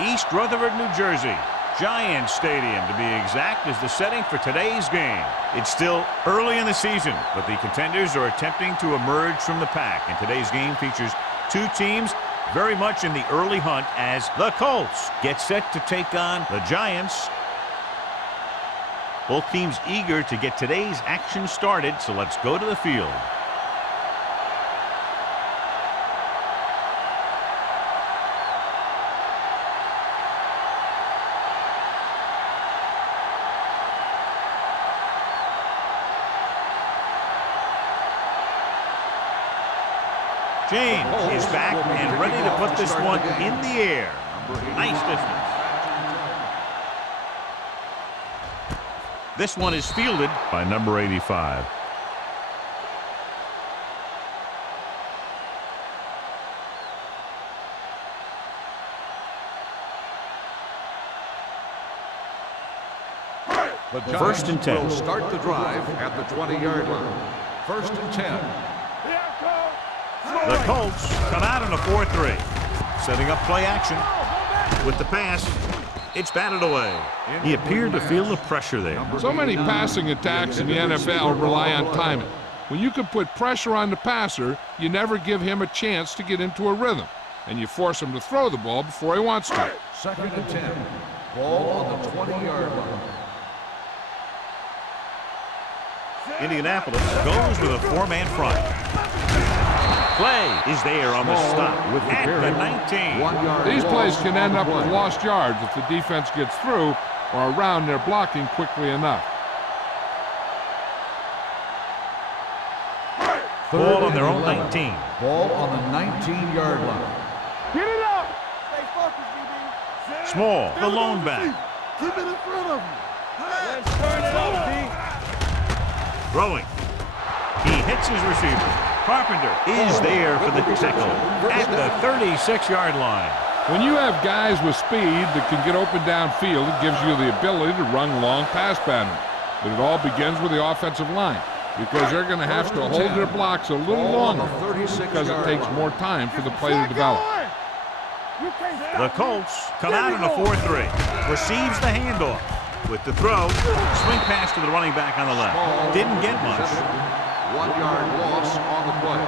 East Rutherford, New Jersey. Giants Stadium, to be exact, is the setting for today's game. It's still early in the season, but the contenders are attempting to emerge from the pack. And today's game features two teams very much in the early hunt as the Colts get set to take on the Giants. Both teams eager to get today's action started, so let's go to the field. James is back and ready to put this one in the air. Nice distance. This one is fielded by number 85. The First and 10. Will start the drive at the 20-yard line. First and 10. The Colts come out in a 4-3. Setting up play action. With the pass, it's batted away. He appeared to feel the pressure there. So many passing attacks in the NFL rely on timing. When you can put pressure on the passer, you never give him a chance to get into a rhythm. And you force him to throw the ball before he wants to. Second and 10. Ball on the 20-yard line. Indianapolis goes with a four-man front. Play is there on the stop at the 19. These plays can end up with lost yards if the defense gets through or around their blocking quickly enough. Ball on their own 19. Ball on the 19-yard line. Get it up! Stay focused, DB. Small, the lone back. Keep it in front of you. Let's turn it up, D. Throwing. He hits his receiver. Carpenter is there for the tackle at the 36-yard line. When you have guys with speed that can get open downfield, it gives you the ability to run long pass patterns. But it all begins with the offensive line, because they're going to have to hold their blocks a little longer because it takes more time for the play to develop. The Colts come out in a 4-3. Receives the handoff. With the throw, swing pass to the running back on the left. Didn't get much. 1-yard loss on the play.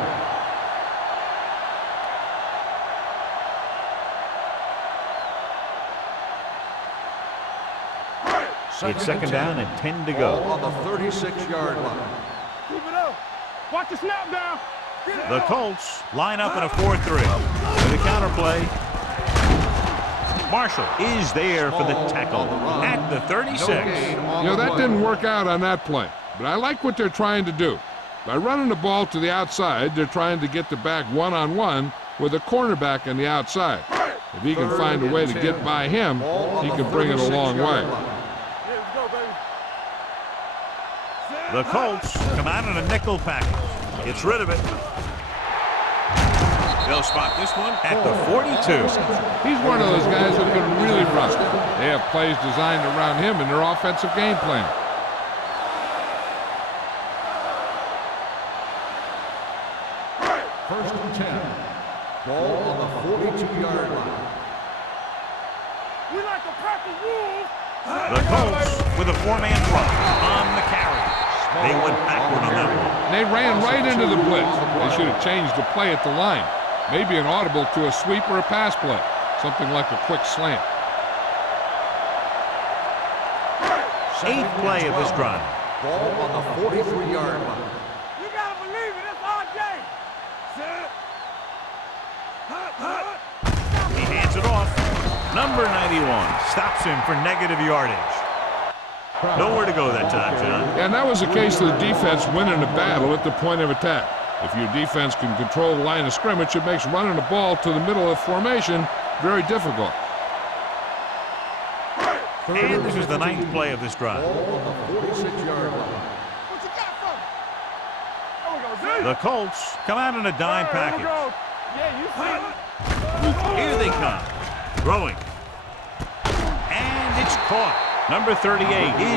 It's second down and 10 to go. Ball on the 36-yard line. Keep it up. Watch the snap down. The Colts line up in a 4-3. With a counter play. Marshall is there for the tackle at the 36. That didn't work out on that play, but I like what they're trying to do. By running the ball to the outside, they're trying to get the back one-on-one with a cornerback on the outside. If he can find a way to get by him, he can bring it a long way. The Colts come out in a nickel package. Gets rid of it. They'll spot this one at the 42. He's one of those guys who can really run. They have plays designed around him in their offensive game plan. First and 10. Ball on the 42-yard line. We like a pack of wolves. The Colts with a four-man front on the carry. They went backward on that one. They ran right into the blitz. They should have changed the play at the line. Maybe an audible to a sweep or a pass play. Something like a quick slant. Eighth play of this drive. Ball on the 43-yard line. You gotta believe it. It's RJ. He hands it off. Number 91 stops him for negative yardage. Nowhere to go that time, John. And that was the case of the defense winning the battle at the point of attack. If your defense can control the line of scrimmage, it makes running the ball to the middle of formation very difficult. And this is the ninth play of this drive. The Colts come out in a dime package. Here they come. Throwing. And it's caught. Number 38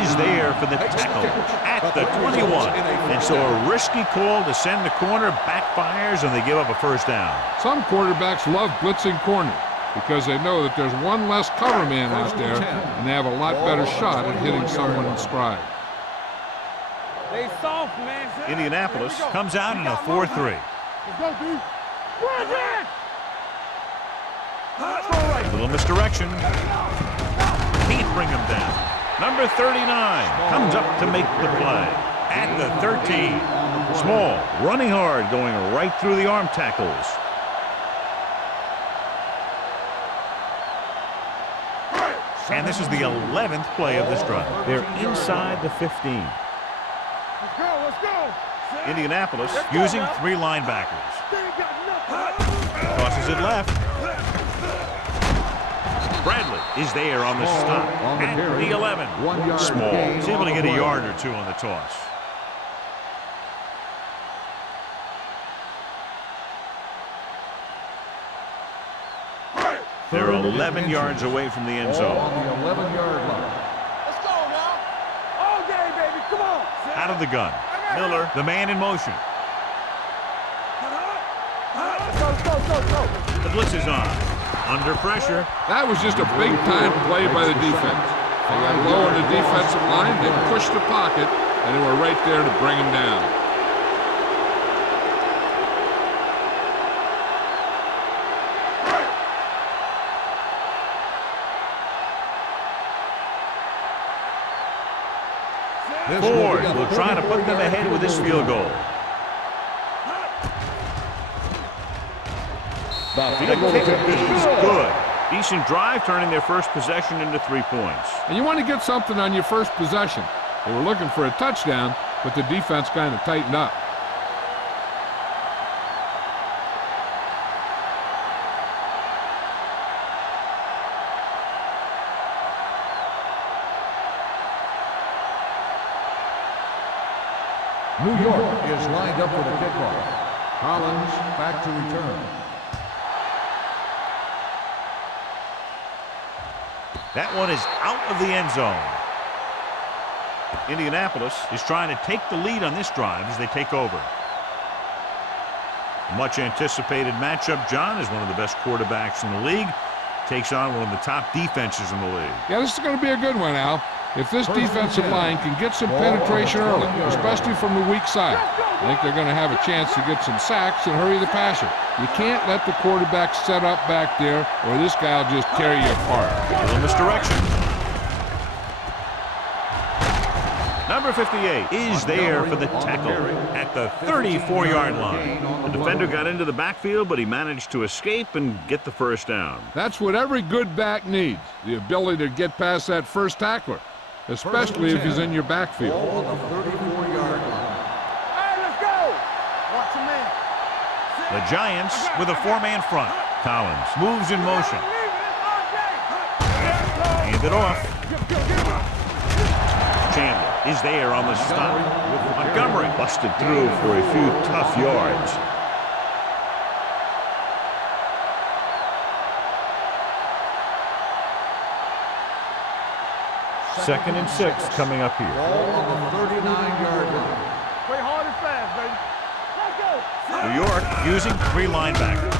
is there for the tackle at the 21. And so a risky call to send the corner backfires, and they give up a first down. Some quarterbacks love blitzing corners. because they know that there's one less cover man out there, and they have a lot better shot at hitting someone in stride. They soft, man. Indianapolis comes out in a 4-3. Let's go, dude. Little misdirection. Can't bring him down. Number 39 comes up to make the play at the 13. Small, running hard, going right through the arm tackles. And this is the 11th play of this drive. They're inside the 15. Let's go, let's go. Indianapolis using 3 linebackers. Tosses it left. Bradley is there on the stop at the 11. Small is able to get a yard or 2 on the toss. They're 11 yards away from the end zone. On the 11-yard line. Let's go now. All day, baby. Come on. Out of the gun. Miller, the man in motion. Let's go. The blitz is on. Under pressure. That was just a big-time play by the defense. They got low on the defensive line, they pushed the pocket, and they were right there to bring him down. Ford will try to put them ahead with this field goal. The kick is good. Decent drive, turning their first possession into 3 points. And you want to get something on your first possession. They were looking for a touchdown, but the defense kind of tightened up. New York is lined up for the kickoff. Collins back to return. That one is out of the end zone. Indianapolis is trying to take the lead on this drive as they take over. Much anticipated matchup, John, is one of the best quarterbacks in the league. Takes on one of the top defenses in the league. Yeah, this is going to be a good one, Al. If this defensive line can get some penetration early, especially from the weak side, I think they're going to have a chance to get some sacks and hurry the passer. You can't let the quarterback set up back there, or this guy will just tear you apart. A little misdirection. Number 58 is there for the tackle at the 34-yard line. The defender got into the backfield, but he managed to escape and get the first down. That's what every good back needs, the ability to get past that first tackler, especially if he's in your backfield. On the 34-yard line. Hey, let's go. Watch him in. The Giants with a 4-man front. Collins moves in motion. Hand it off. Chandler is there on the stop. Montgomery busted through for a few tough yards. Second and 6 coming up here. Ball on the 39-yard line. Play hard and fast, baby. Let's go. New York using 3 linebackers.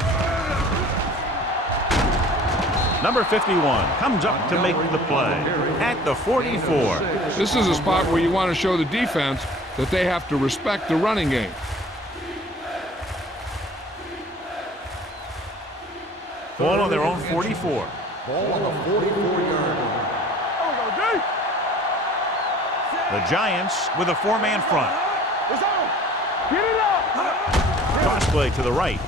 Number 51 comes up to make the play at the 44. This is a spot where you want to show the defense that they have to respect the running game. Ball on their own 44. Ball on the 44-yard line. The Giants with a 4-man front. It's on. Get it up. Cross play to the right.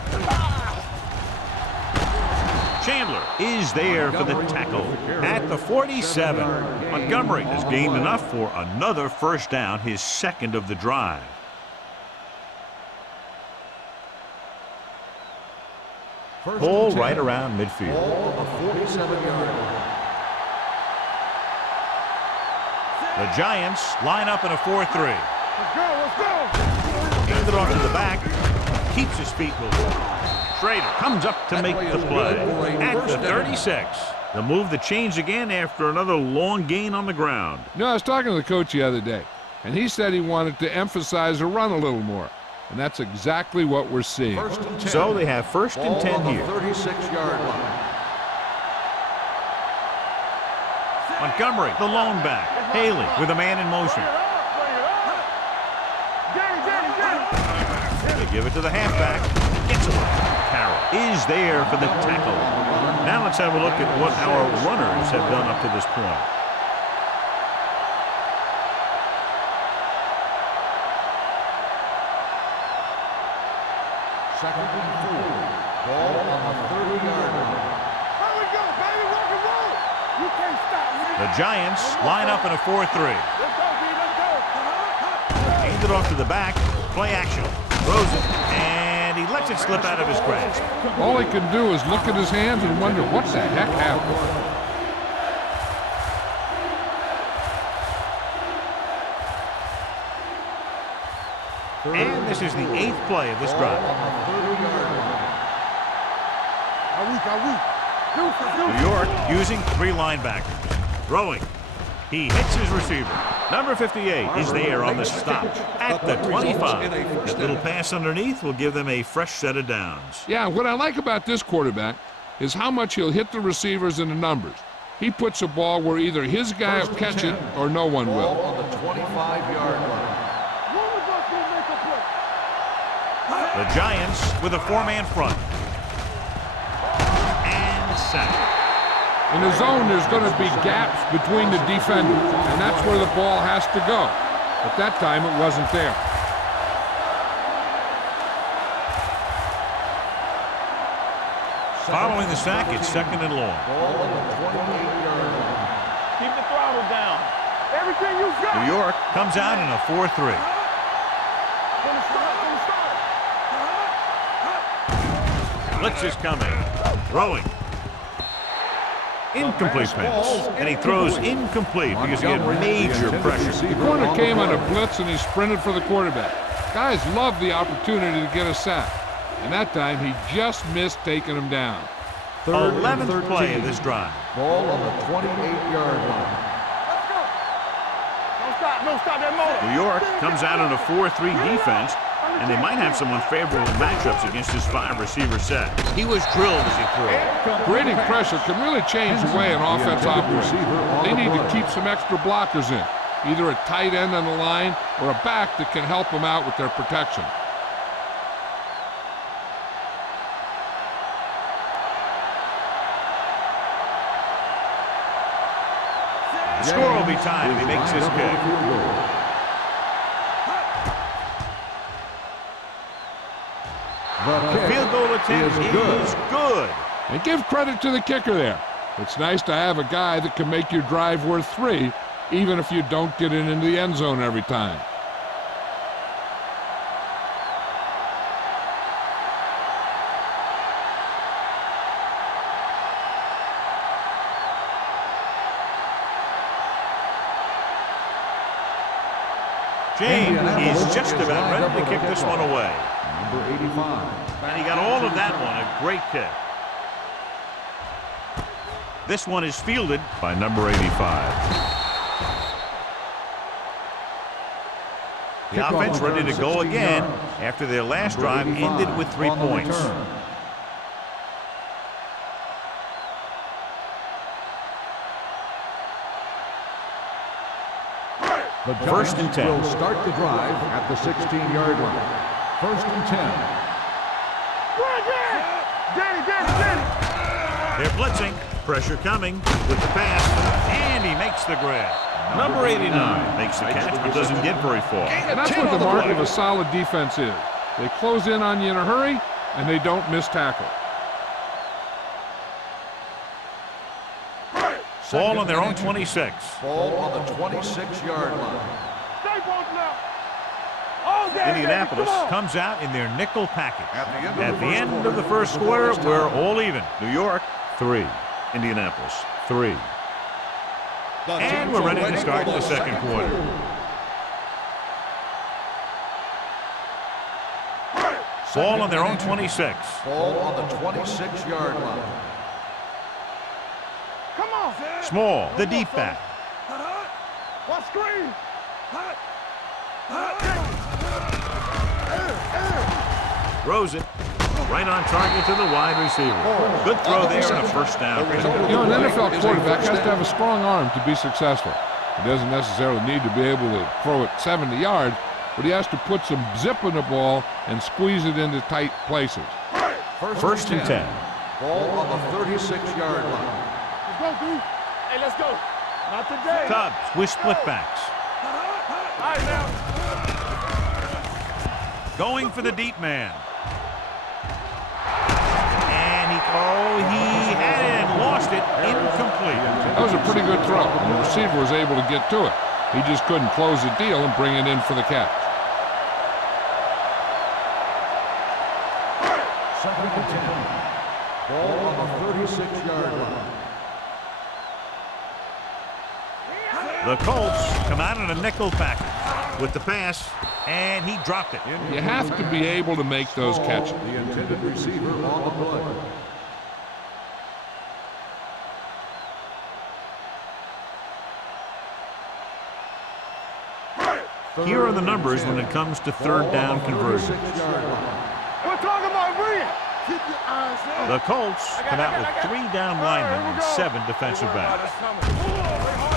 Chandler is there for the tackle at the 47. Montgomery has gained enough for another first down, his second of the drive. Ball right around midfield. Ball on the 47-yard line. The Giants line up in a 4-3. Let's go. Hand it off to the back. Keeps his feet moving. Schrader comes up to make the play at the 36. The move that changed again after another long gain on the ground. You know, I was talking to the coach the other day, and he said he wanted to emphasize the run a little more. And that's exactly what we're seeing. So they have first and 10 here. 36-yard line. Montgomery, the lone back. Haley with a man in motion. They give it to the halfback. Gets away. Carroll is there for the tackle. Now let's have a look at what our runners have done up to this point. Second and 4. Ball on the 30-yard line. Here we go, baby. Rock and roll. You can't stop me. The Giants line up in a 4-3. Let's go, B. Let's go. Hand it off to the back. Play action. Throws it. And he lets it slip out of his grasp. All he can do is look at his hands and wonder what the heck happened. And this is the 8th play of this drive. New York using 3 linebackers. Throwing. He hits his receiver. Number 58 is there on the stop at the 25. That little pass underneath will give them a fresh set of downs. Yeah, what I like about this quarterback is how much he'll hit the receivers and the numbers. He puts a ball where either his guy will catch it or no one will. On the 25-yard line. The Giants with a 4-man front. And sack. In the zone, there's going to be gaps between the defenders, and that's where the ball has to go. But that time, it wasn't there. Following the sack, it's 2nd and long. Ball on the 28-yard line. Keep the throttle down. Everything you got. New York comes out in a 4-3. Blitz is coming. Throwing. Incomplete pass. And he throws incomplete because he had major pressure. The corner came on a blitz, and he sprinted for the quarterback. Guys love the opportunity to get a sack. And that time, he just missed taking him down. 11th play of this drive. Ball on the 28-yard line. Let's go. Don't stop that motor. New York comes out in a 4-3 defense, and they might have some unfavorable matchups against this 5-receiver set. He was drilled as he threw. Creating pressure can really change the way an offense operates. They need to keep some extra blockers in, either a tight end on the line or a back that can help them out with their protection. The score will be tied if he makes his kick. The field goal attempt is good. And give credit to the kicker there. It's nice to have a guy that can make your drive worth 3, even if you don't get it into the end zone every time. James is just about ready to kick this one away. Number 85. And he got all of that one, a great kick. This one is fielded by number 85. The offense ready to go again after their last drive ended with 3 points. The First and 10. will start the drive at the 16-yard line. First and 10. They're blitzing. Pressure coming with the pass. And he makes the grab. Number 89 makes the catch but doesn't get very far. And that's what the mark of a solid defense is. They close in on you in a hurry, and they don't miss tackle. Ball on their own 26. Ball on the 26-yard line. Indianapolis comes out in their nickel package. At the end of the first quarter, we're all even. New York, 3. Indianapolis, 3. And we're ready to start the second quarter. Ball on their own 26. Ball on the 26-yard line. Come on. Small, the deep back. What screen? Throws it. Right on target to the wide receiver. Good throw there and a first down. You know, an NFL quarterback has to have a strong arm to be successful. He doesn't necessarily need to be able to throw it 70 yards, but he has to put some zip in the ball and squeeze it into tight places. First and 10. Ball on the 36-yard line. Let's go, dude. Hey, let's go. Not today. Tubbs with splitbacks. All right, now. Going for the deep man. And he had it and lost it. Incomplete. That was a pretty good throw, and the receiver was able to get to it. He just couldn't close the deal and bring it in for the catch. Second and 10. Ball on the 36-yard line. The Colts come out in a nickel package with the pass, and he dropped it. You have to be able to make those catches. The intended receiver on the play. Here are the numbers when it comes to third down conversions. We're talking about brilliant. Keep your eyes up. The Colts come out with 3 down linemen and 7 defensive backs.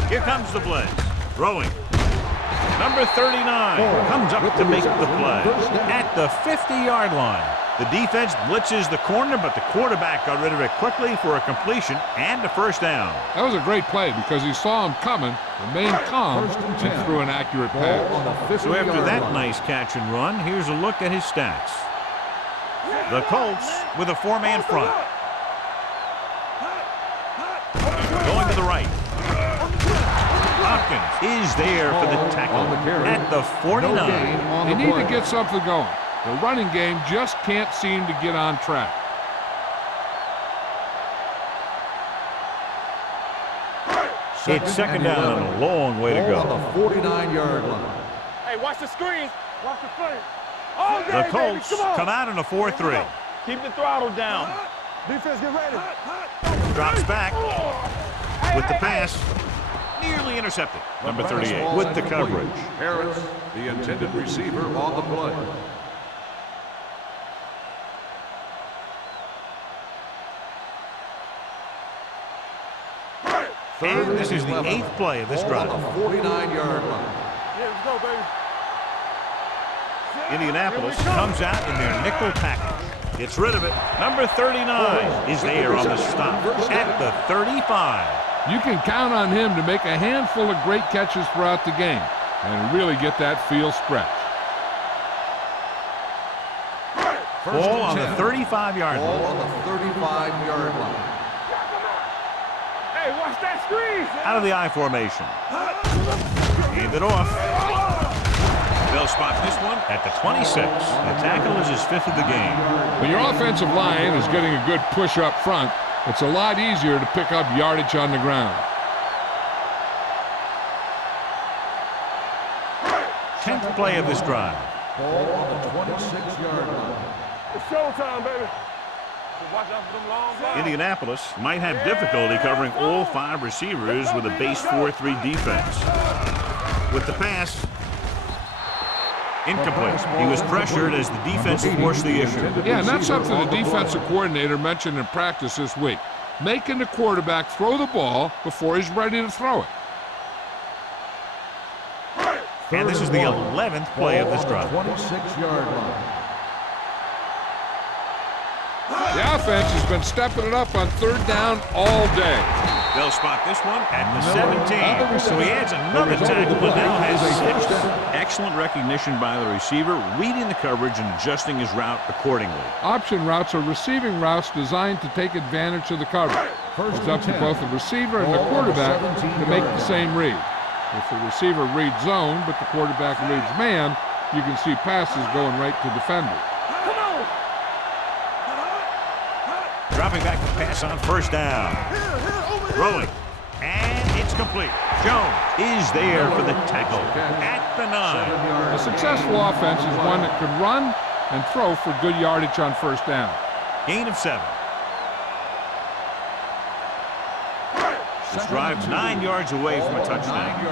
Here comes the blitz. Throwing. Number 39 comes up to make the play at the 50-yard line. The defense blitzes the corner, but the quarterback got rid of it quickly for a completion and a first down. That was a great play because he saw him coming, remained calm, and threw an accurate pass. So after that nice catch and run, here's a look at his stats. The Colts with a 4-man front. Going to the right. Hopkins is there for the tackle at the 49. They need to get something going. The running game just can't seem to get on track. It's second down and a long way to go. On the 49-yard line. Hey, watch the screens. Watch the play. All day, The Colts come out in a 4-3. Keep the throttle down. Defense, get ready. Drops back with the pass. Nearly intercepted. Number 38 with the coverage. Harris, the intended receiver on the play. And this is the 8th play of this drive. On the 49-yard line. Yeah, let's go, baby. Indianapolis comes out in their nickel package. Gets rid of it. Number 39 is there on the stop at the 35. You can count on him to make a handful of great catches throughout the game and really get that field stretch. Ball on the 35-yard Ball line. on the 35-yard line. Hey, watch that screen. Out of the I formation. Hand it off. They'll spot this one at the 26. The tackle is his 5th of the game. When your offensive line is getting a good push up front, it's a lot easier to pick up yardage on the ground. 10th play of this drive. Ball on the 26-yard line. It's showtime, baby. Watch out for them long balls. Indianapolis might have difficulty covering all 5 receivers with a base 4-3 defense. With the pass, incomplete. He was pressured as the defense forced the issue. Yeah, and that's something the defensive coordinator mentioned in practice this week. Making the quarterback throw the ball before he's ready to throw it. And this is the 11th play of this drive. 26-yard line. The offense has been stepping it up on third down all day. They'll spot this one at the 17. So he adds another tackle and now has 6. Excellent recognition by the receiver, reading the coverage and adjusting his route accordingly. Option routes are receiving routes designed to take advantage of the coverage. It's up to both the receiver and the quarterback to make the same read. If the receiver reads zone, but the quarterback reads man, you can see passes going right to defenders. Dropping back to pass on first down. Throwing. And it's complete. Jones is there for the tackle at the 9. A successful offense is one that can run and throw for good yardage on first down. Gain of 7. This drive's 9 yards away from a touchdown.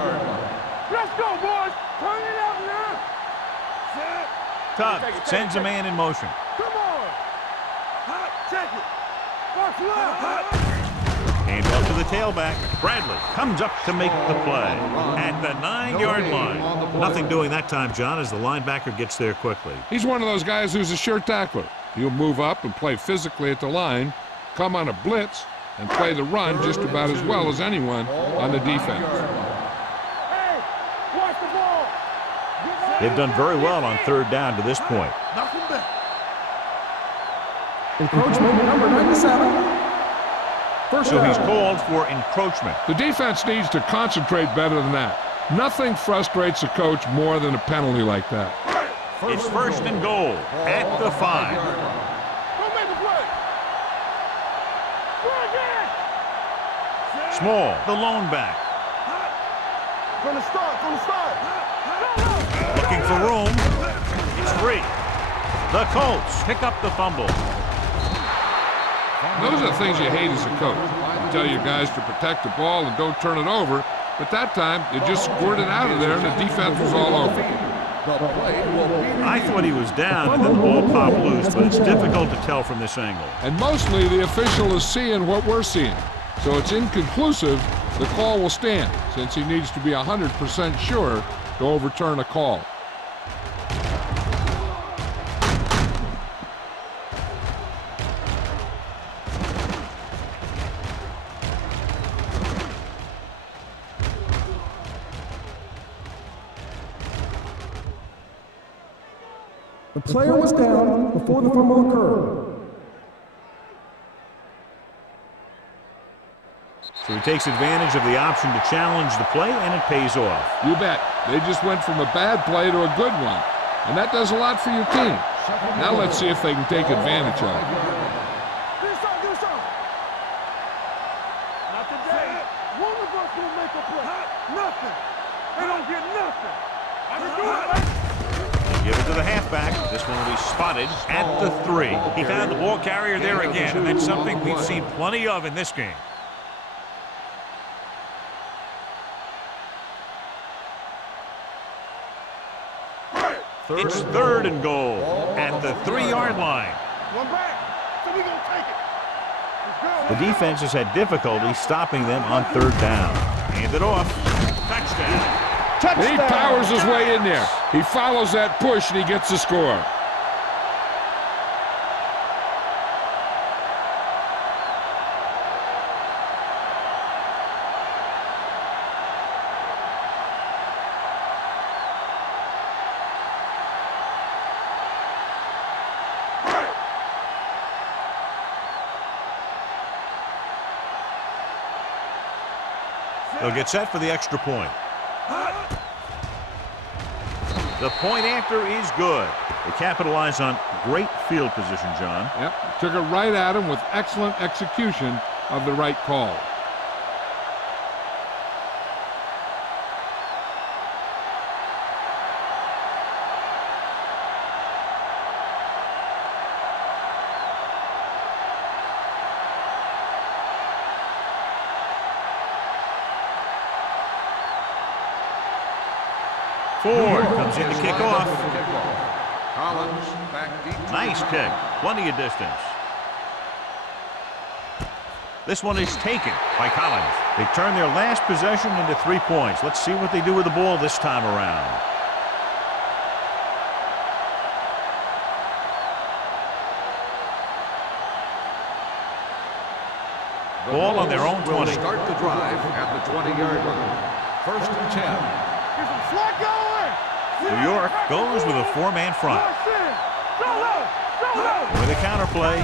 Let's go, boys. Turn it up now. Tubbs sends a man in motion. Come on. Check it. Box left. Hand off to the tailback. Bradley comes up to make the play at the 9-yard line. Nothing doing that time, John, as the linebacker gets there quickly. He's one of those guys who's a sure tackler. He'll move up and play physically at the line, come on a blitz, and play the run just about as well as anyone on the defense. Hey, watch the ball. They've done very well on third down to this point. Knock him back. Encroachment number 97. So he's called for encroachment. The defense needs to concentrate better than that. Nothing frustrates a coach more than a penalty like that. It's first and goal at the 5. Go make a play. Go again. Small, the lone back. From the start. Looking for room. It's free. The Colts pick up the fumble. Those are the things you hate as a coach. You tell your guys to protect the ball and don't turn it over, but that time you just squirted out of there and the defense was all over. I thought he was down and then the ball popped loose, but it's difficult to tell from this angle. And mostly the official is seeing what we're seeing. So it's inconclusive. The call will stand since he needs to be 100% sure to overturn a call. The player was down before the fumble occurred. So he takes advantage of the option to challenge the play, and it pays off. You bet. They just went from a bad play to a good one. And that does a lot for your team. Now let's see if they can take advantage of it. Do something. Not today. One of us will make a play. Nothing. They don't get nothing. I can do it. Give it to the halfback. This one will be spotted at the 3. He found the ball carrier there again, and that's something we've seen plenty of in this game. It's third and goal at the 3-yard line. One back. So we gonna take it. Let's go. The defense has had difficulty stopping them on third down. Hand it off. Touchdown. He powers his way in there. He follows that push and he gets the score. They'll get set for the extra point. The point after is good. They capitalize on great field position, John. Yep, took it right at him with excellent execution of the right call. Ford comes in to kick off. Collins back deep. Nice kick. Plenty of distance. This one is taken by Collins. They turn their last possession into 3 points. Let's see what they do with the ball this time around. Ball on their own 20. Will start the drive at the 20-yard line. First and 10. Get some slack going. New York goes with a 4-man front. With a counterplay.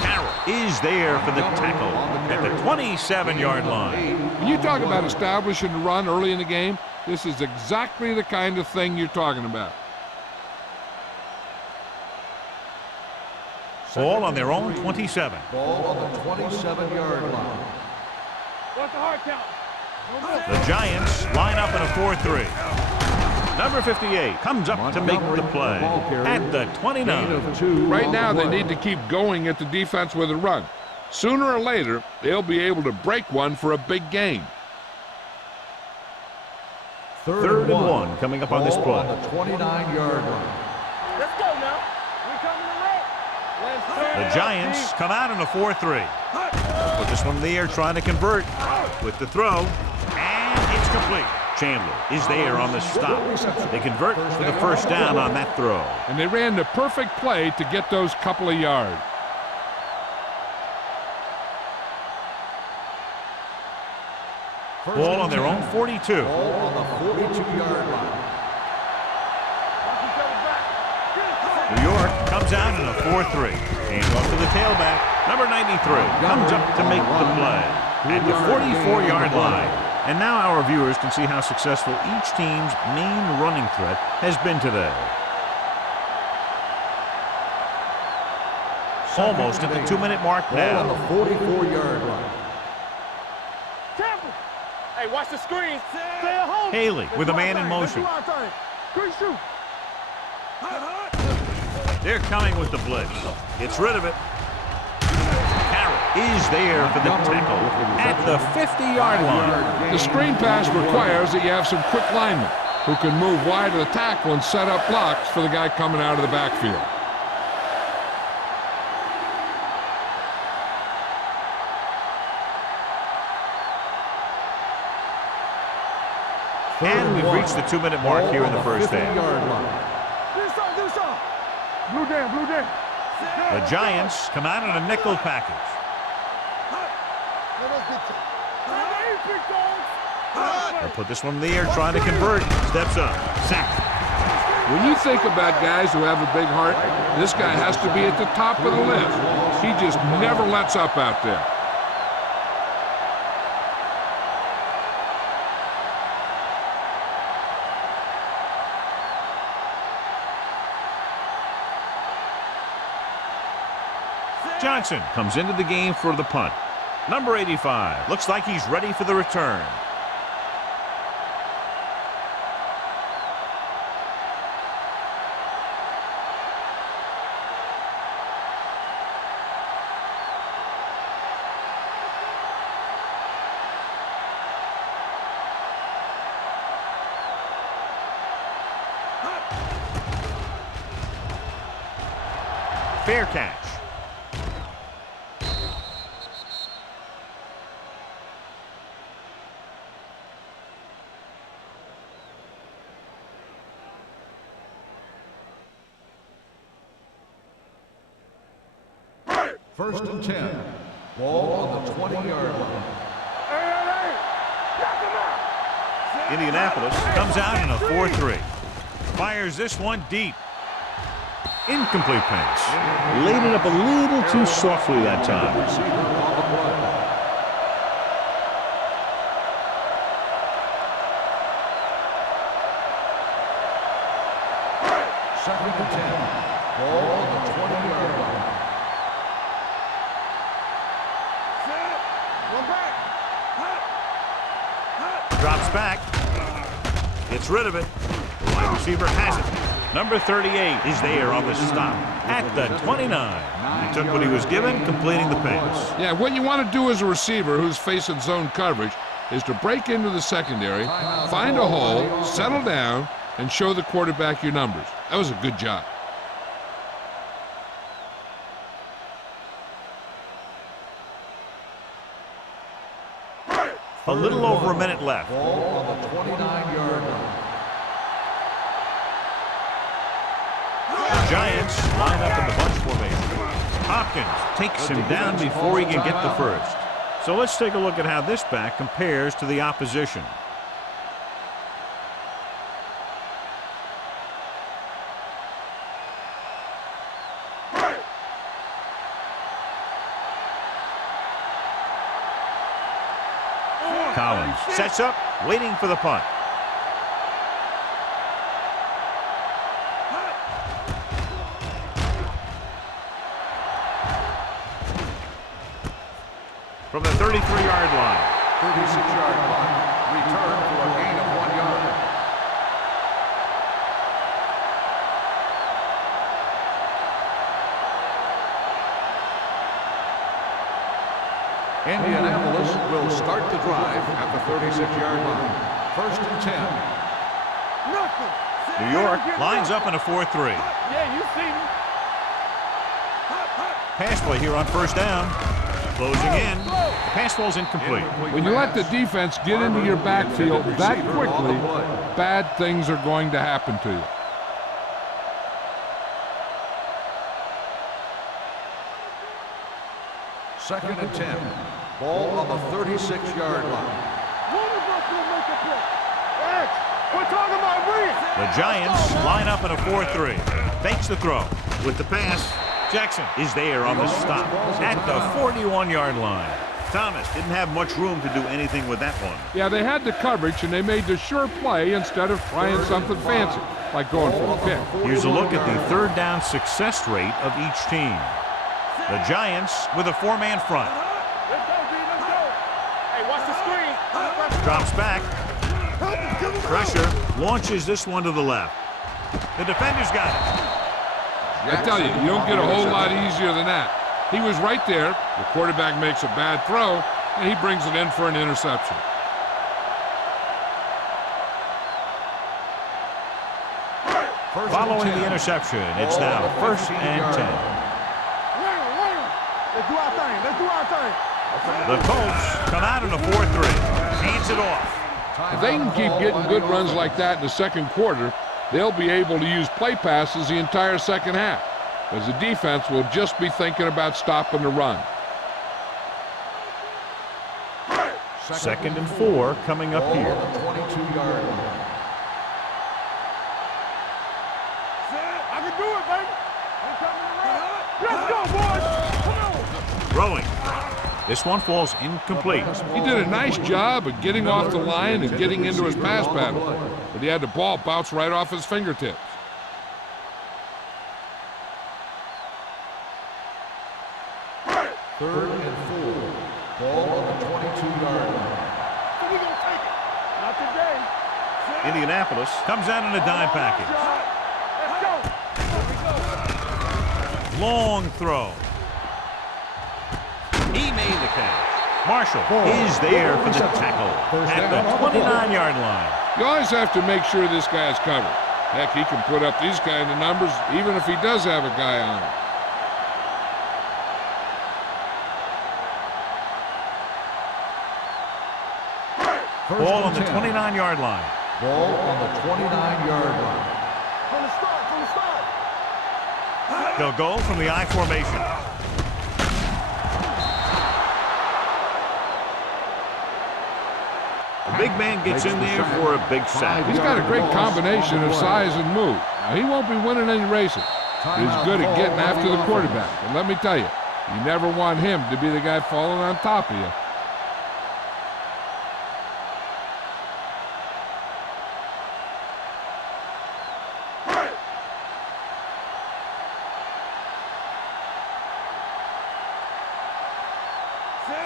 Carroll is there for the tackle at the 27-yard line. When you talk about establishing the run early in the game, this is exactly the kind of thing you're talking about. Ball on their own 27. Ball on the 27-yard line. What's the hard count? The Giants line up in a 4-3. Number 58 comes up to make the play at the 29. Right now, they need to keep going at the defense with a run. Sooner or later, they'll be able to break one for a big gain. Third and one coming up on this play. On the 29-yard line. Let's go now. We coming around. The Giants come out in a 4-3. Put this one in the air, trying to convert with the throw, and it's complete. Chandler is there on the stop. They convert for the first down on that throw. And they ran the perfect play to get those couple of yards. Ball on their own 42. Ball on the 42-yard line. New York comes out in a 4-3. Hands off to the tailback. Number 93 comes up to make the play at the 44-yard line. And now our viewers can see how successful each team's main running threat has been today. Almost at the 2-minute mark Ball on now. the 44-yard line. Hey, watch the screen. Stay at home. Haley with a man in motion. Quick shoot. They're coming with the blitz. Gets rid of it. Carroll is there for the tackle at the 50-yard line. The screen pass requires that you have some quick linemen who can move wide of the tackle and set up blocks for the guy coming out of the backfield. And we've reached the 2-minute mark here in the first half. Blue down. The Giants come out in a nickel package. They'll put this one in the air, trying to convert. Steps up. Sack. When you think about guys who have a big heart, this guy has to be at the top of the list. He just never lets up out there. Johnson comes into the game for the punt. Number 85 looks like he's ready for the return. Fair catch. First and 10. Ball on the 20-yard line. Indianapolis comes out in a 4-3. Fires this one deep. Incomplete pass. Laid it up a little too softly that time. Receiver on the play. Second and 10. Ball on the 20-yard line. Drops back. Gets rid of it. The wide receiver has it. Number 38 is there on the stop at the 29. He took what he was given, completing the pass. Yeah, what you want to do as a receiver who's facing zone coverage is to break into the secondary, find a hole, settle down, and show the quarterback your numbers. That was a good job. A little over a minute left. Ball on the 29-yard line. The Giants line up in the bunch formation. Hopkins takes him down before he can get the first. So let's take a look at how this back compares to the opposition. Collins sets up, waiting for the punt. From the 33-yard line. 36-yard punt. Return for a gain of 1 yard. Indianapolis will start the drive at the 36-yard line. First and 10. New York lines up in a 4-3. Yeah, you see me. Pass play here on first down. Closing in. The pass ball's incomplete. When you let the defense get into your backfield that quickly, bad things are going to happen to you. Second and 10. Ball on the 36-yard line. One of us will make a play. X, we're talking about win. The Giants line up in a 4-3. Fakes the throw. With the pass, Jackson is there on the stop at the 41-yard line. Thomas didn't have much room to do anything with that one. Yeah, they had the coverage, and they made the sure play instead of trying something fancy, like going for a pick. Here's a look at the third down success rate of each team. The Giants with a four-man front. Let's go, B, let's go. Hey, watch the screen. Drops back. Pressure. Launches this one to the left. The defender's got it. I tell you, you don't get a whole lot easier than that. He was right there. The quarterback makes a bad throw, and he brings it in for an interception. Following the interception, it's now first and 10. Let's do our thing. Let's do our thing. The Colts come out in a 4-3. Hands it off. If they can keep getting good runs like that in the second quarter, they'll be able to use play passes the entire second half, as the defense will just be thinking about stopping the run. Second and 4 coming up here. 22-yard line. I can do it, baby. I'm coming around. Let's go, boys. Come on. Throwing. This one falls incomplete. He did a nice job of getting off the line and getting into his pass pattern, but he had the ball bounce right off his fingertips. Third and 4. Ball on the 22-yard line. We gonna take it. Not today. Indianapolis comes out in a dime package. Let's go. Long throw. He made the catch. Marshall is there for the tackle at the 29-yard line. You always have to make sure this guy's covered. Heck, he can put up these kind of numbers even if he does have a guy on him. Ball on the 29-yard line. Ball on the 29-yard line. From the start, from the start. They'll go from the I formation. The big man gets in there for a big sack. He's got a great combination of size and move. Now, he won't be winning any races, but he's good at getting after the quarterback. And let me tell you, you never want him to be the guy falling on top of you.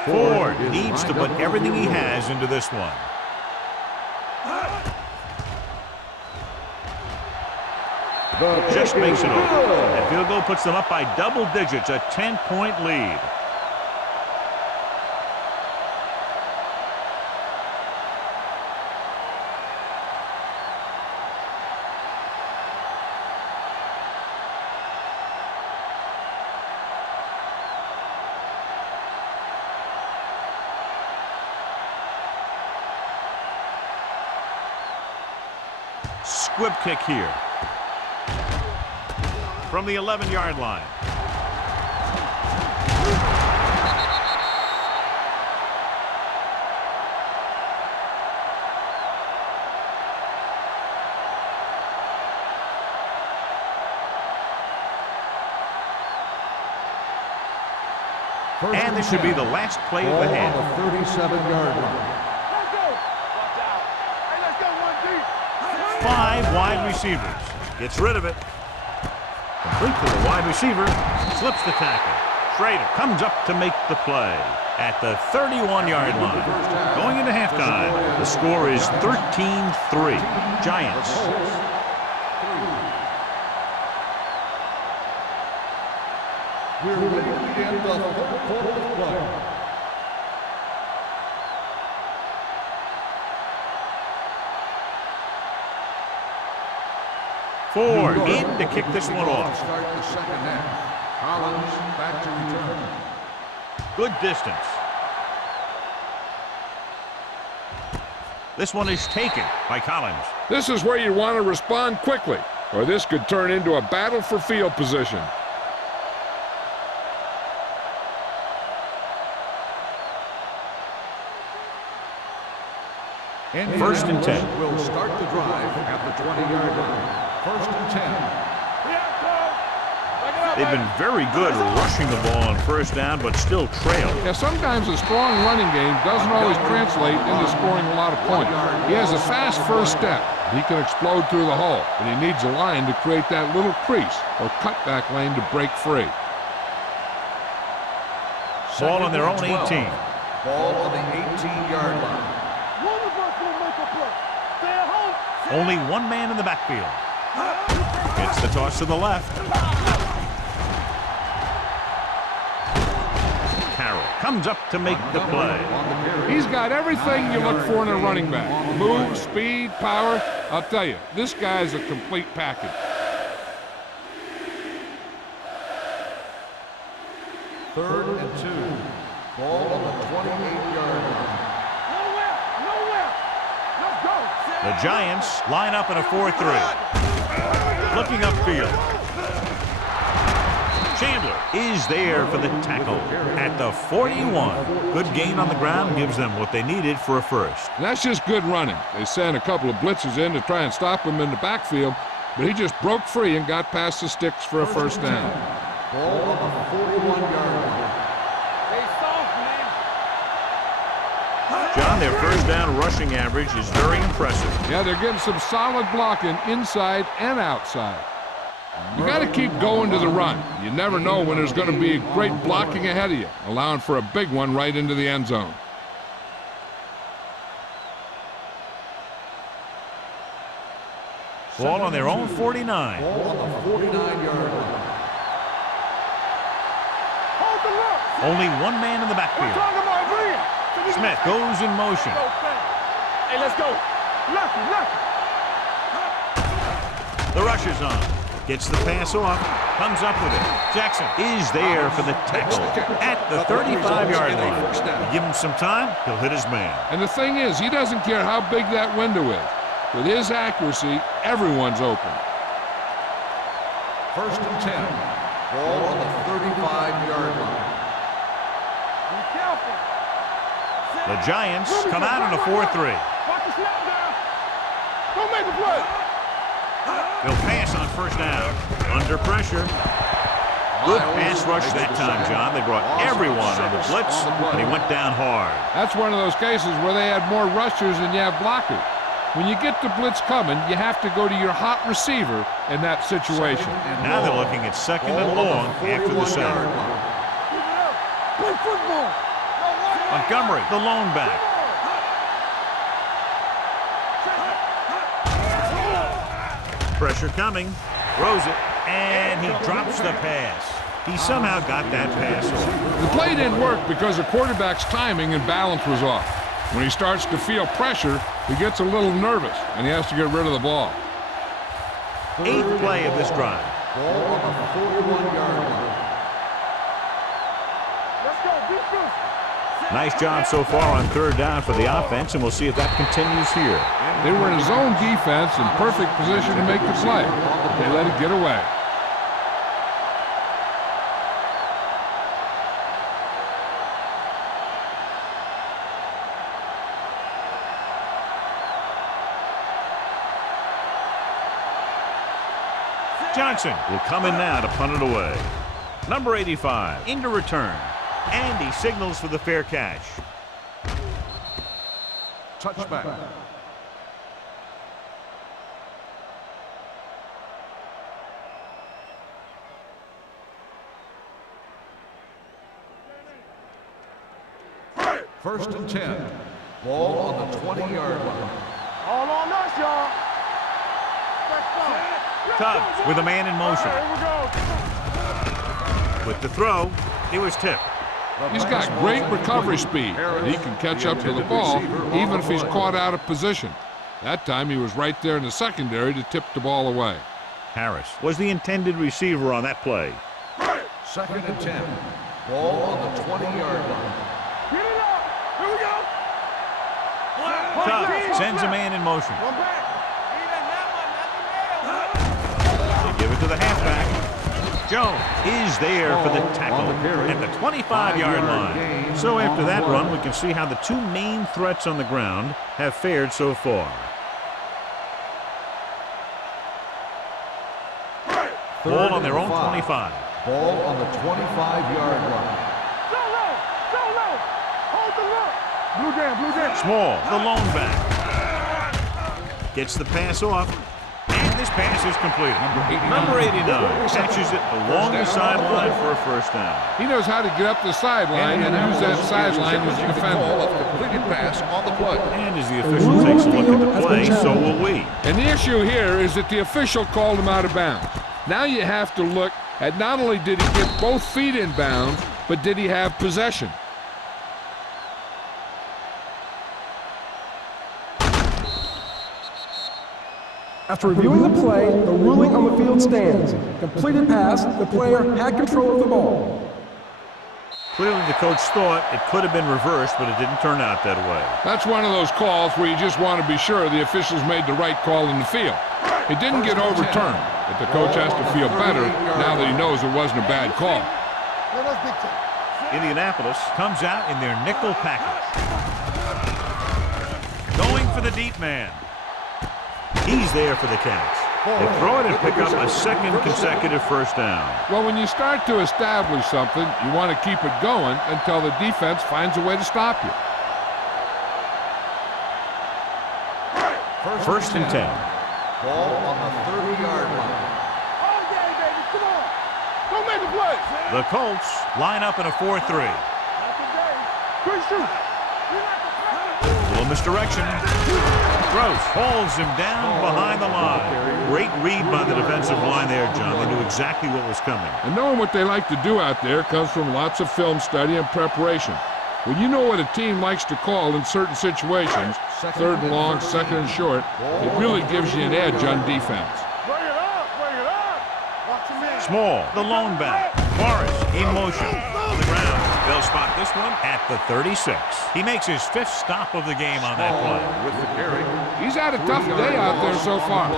Ford needs to put everything he has into this one. Just makes it over. That field goal puts them up by double digits, a 10-point lead. Squib kick here. From the 11-yard line. And this should be the last play of the half. Ball on the 37-yard line. Let's go. Watch out. Hey, let's go one deep. 5 wide receivers. Gets rid of it. Complete to the wide receiver. Slips the tackle. Schrader comes up to make the play at the 31-yard line. Going into halftime, the score is 13-3. Giants. We're ready to begin the third quarter of play. Ford in to kick this one off. Start the second half. Collins back to Good distance. This one is taken by Collins. This is where you want to respond quickly, or this could turn into a battle for field position. First and 10. Will start the drive at the 20-yard line. First and 10. They've been very good rushing the ball on first down, but still trail. Yeah, sometimes a strong running game doesn't always translate into scoring a lot of points. He has a fast first step. He can explode through the hole, but he needs a line to create that little crease or cutback lane to break free. Ball on their own 18. Ball on the 18-yard line. One of us will make a play. Stay at home. Only one man in the backfield. Gets the toss to the left. Carroll comes up to make the play. He's got everything you look for in a running back. Move, speed, power. I'll tell you, this guy's a complete package. Third and 2. Ball on the 28-yard line. Nowhere. Let's go. The Giants line up in a 4-3. Looking upfield. Chandler is there for the tackle at the 41. Good gain on the ground gives them what they needed for a first. And that's just good running. They sent a couple of blitzes in to try and stop him in the backfield, but he just broke free and got past the sticks for a first down. Ball on the 41-yard line. Stay soft, man. John, their first down rushing average is very impressive. Yeah, they're getting some solid blocking inside and outside. You got to keep going to the run. You never know when there's going to be great blocking ahead of you, allowing for a big one right into the end zone. Ball on their own 49. Ball on the 49-yard line. Hold the look. Only one man in the We're backfield. talking about real. Smith goes in motion. Hey, let's go. Lucky. The rush is on. Gets the pass off. Comes up with it. Jackson is there for the tackle at the 35-yard line. You give him some time, he'll hit his man. And the thing is, he doesn't care how big that window is. With his accuracy, everyone's open. First and 10. Ball on the 35-yard line. Be careful. The Giants come out in a 4-3. Watch the snap down. Don't make a play. They'll pass on first down. Under pressure. Good pass rush that time, John. They brought everyone on the blitz, and he went down hard. That's one of those cases where they had more rushers than you have blockers. When you get the blitz coming, you have to go to your hot receiver in that situation. Now they're looking at second and long after the center. Play football. Montgomery, the lone back. Pressure coming. Throws it, and he drops the pass. He somehow got that pass off. The play didn't work because the quarterback's timing and balance was off. When he starts to feel pressure, he gets a little nervous, and he has to get rid of the ball. 8th play of this drive. Ball on the 41-yard line. Let's go. Defense. Nice job so far on third down for the offense, and we'll see if that continues here. They were in zone defense in perfect position to make the play. They let it get away. Johnson will come in now to punt it away. Number 85 into return, and he signals for the fair catch. Touchback. First and 10. Ball on the 20-yard line. All on us, y'all. Let's go. Tubbs with a man in motion. Here we go. With the throw, it was tipped. He's got great recovery speed. He can catch up to the ball even if he's caught out of position. That time he was right there in the secondary to tip the ball away. Harris was the intended receiver on that play. Second and 10. Ball on the 20-yard line. Get it up. Here we go. Tough sends a man in motion. One back. They give it to the halfback. Jones is there for the tackle at the 25-yard line. So after that run, we can see how the two main threats on the ground have fared so far. Ball on their own 25. Ball on the 25-yard line. Solo. Hold the look. Blue jam. Small, the lone back. Gets the pass off. And this pass is completed. Number 89 catches it along the sideline for a first down. He knows how to get up the sideline and use that sideline as a defender. Completed pass on the play. And as the official takes a look at the play, so will we. And the issue here is that the official called him out of bounds. Now you have to look at not only did he get both feet in bounds, but did he have possession? After reviewing the play, the ruling on the field stands. Completed pass, the player had control of the ball. Clearly the coach thought it could have been reversed, but it didn't turn out that way. That's one of those calls where you just want to be sure the officials made the right call in the field. It didn't get overturned, but the coach has to feel better now that he knows it wasn't a bad call. Indianapolis comes out in their nickel package. Going for the deep man. He's there for the catch. They throw it and pick up a second consecutive first down. Well, when you start to establish something, you want to keep it going until the defense finds a way to stop you. First and 10. Ball on the 30-yard line. Oh, yeah, baby. Come on. Don't make a play. The Colts line up in a 4-3. Not today. Quick shoot. Little misdirection. Gross hauls him down behind the line. Great read by the defensive line there, John. They knew exactly what was coming. And knowing what they like to do out there comes from lots of film study and preparation. When you know what a team likes to call in certain situations, third and long, second and short, it really gives you an edge on defense. Bring it up. Watch him in. Small, the lone back. Morris in motion. On the ground. They'll spot this one at the 36. He makes his fifth stop of the game on that play. With the carry. He's had a tough day out there so far.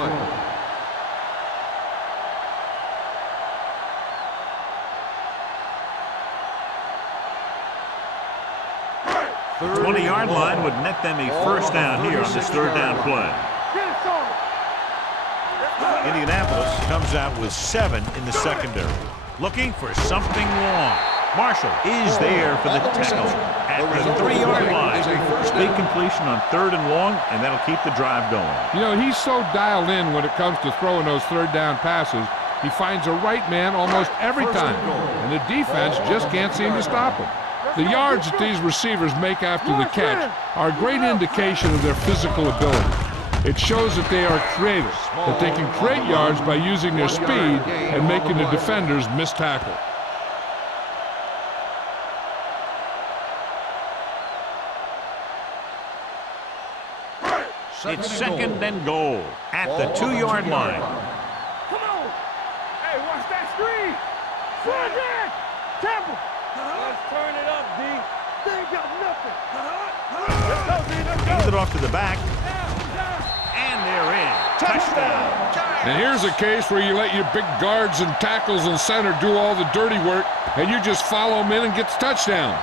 20-yard line would net them a first down here on this third down play. Indianapolis comes out with 7 in the secondary. Looking for something long. Marshall is there for the tackle at the 3-yard line. Big completion on third and long, and that'll keep the drive going. You know, he's so dialed in when it comes to throwing those third down passes. He finds a right man almost every time, and the defense just can't seem to stop him. The yards that these receivers make after the catch are a great indication of their physical ability. It shows that they are creative, that they can create yards by using their speed and making the defenders miss tackle. It's second and goal at the 2-yard line. Come on. Hey, watch that screen. Swing it. Temple. Let's turn it up, D. They ain't got nothing. Let's go, D. Let's go. Hands it off to the back. And they're in. Touchdown. And here's a case where you let your big guards and tackles and center do all the dirty work, and you just follow them in and get the touchdown.